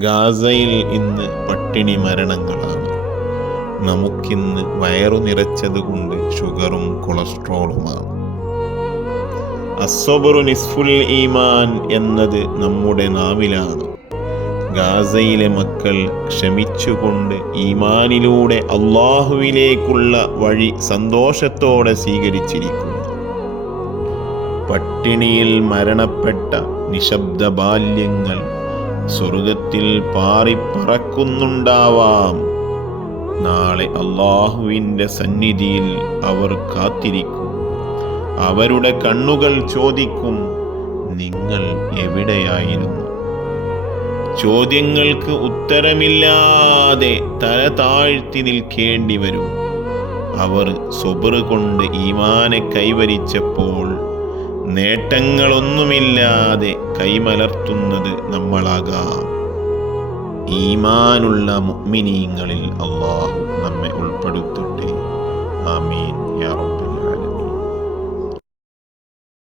ഗാസയിൽ ഇന്ന് പട്ടിണി മരണങ്ങളാണ്. നമുക്കിന്ന് വയറു നിറച്ചതുകൊണ്ട് ഷുഗറും കൊളസ്ട്രോളുമാണ്. അസ്സബ്റു നിസ്ഫുൽ ഈമാൻ എന്നത് നമ്മുടെ നാവിലാണ്. ഗാസയിലെ മക്കൾ ക്ഷമിച്ചുകൊണ്ട് ഈമാനിലൂടെ അള്ളാഹുവിലേക്കുള്ള വഴി സന്തോഷത്തോടെ സ്വീകരിച്ചിരിക്കുന്നു. പട്ടിണിയിൽ മരണപ്പെട്ട നിശബ്ദ ബാല്യങ്ങൾ സ്വർഗത്തിൽ പാറിപ്പറക്കുന്നുണ്ടാവാം. നാളെ അള്ളാഹുവിൻ്റെ സന്നിധിയിൽ അവർ കാത്തിരിക്കും. അവരുടെ കണ്ണുകൾ ചോദിക്കും, നിങ്ങൾ എവിടെയായിരുന്നു? ചോദ്യങ്ങൾക്ക് ഉത്തരമില്ലാതെ തല താഴ്ത്തി നിൽക്കേണ്ടി വരും. അവർ സ്വബ്ർ കൊണ്ട് ഈമാനെ കൈവരിച്ചപ്പോൾ നേട്ടങ്ങളൊന്നുമില്ലാതെ കൈമലർത്തുന്നത് നമ്മളാകാം. ഈമാനുള്ള മുഅ്മിനീങ്ങളിൽ അല്ലാഹു നമ്മെ